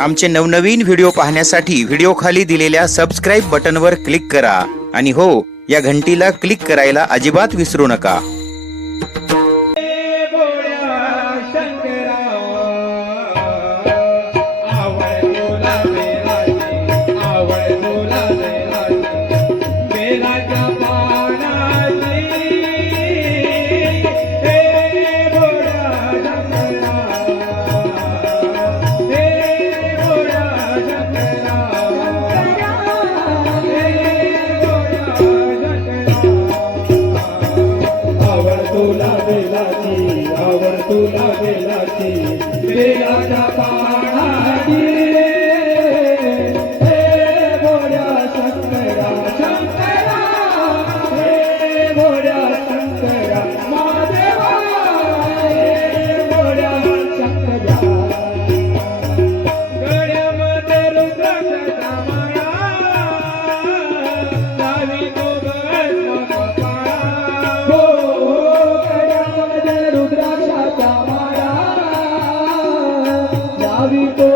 आमचे नवनवीन व्हिडिओ पाहण्यासाठी व्हिडिओ खाली दिलेल्या सबस्क्राईब बटनवर क्लिक करा आणि हो या घंटीला क्लिक करायला अजिबात विसरू नका तुला बेलाची बेलाच्या पानाची हे भोड्या शंकरा शंकरा हे भोड्या शंकरा महादेवा हे भोड्या शंकरा गळ्यामध्ये रुद्राचा આવી તો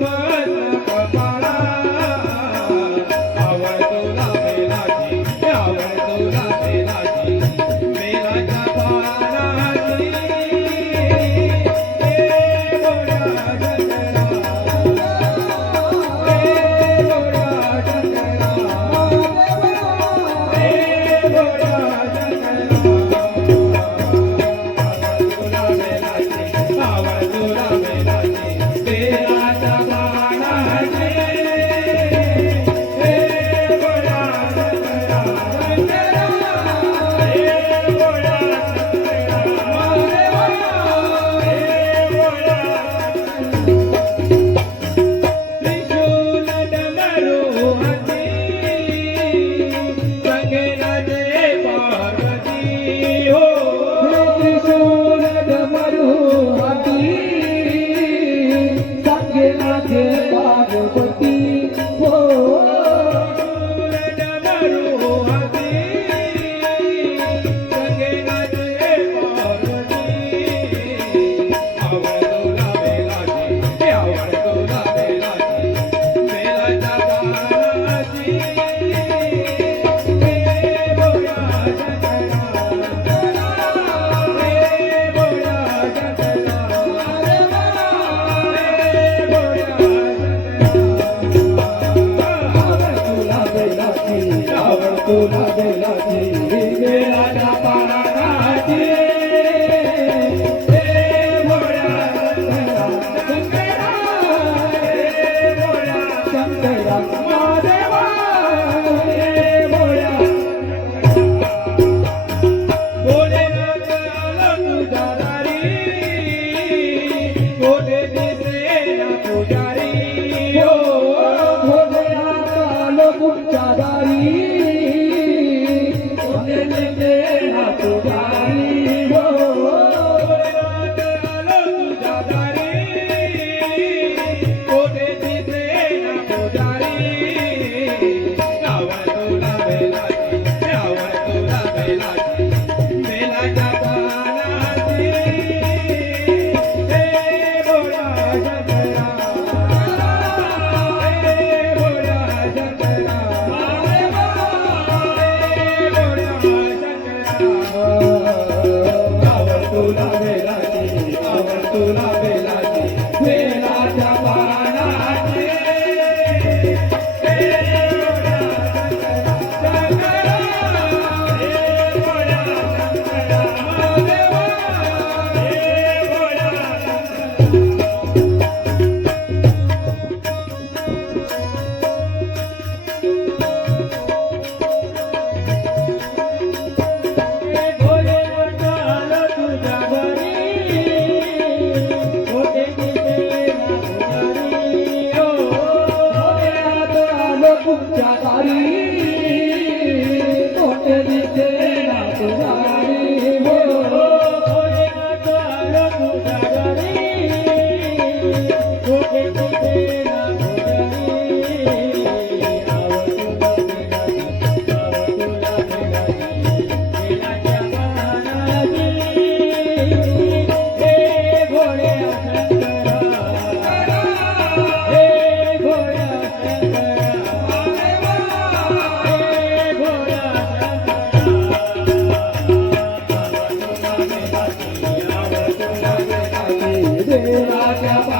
ભરત اتي ميرا کطا پا نا جي तुला घराची आवड तुला Será que a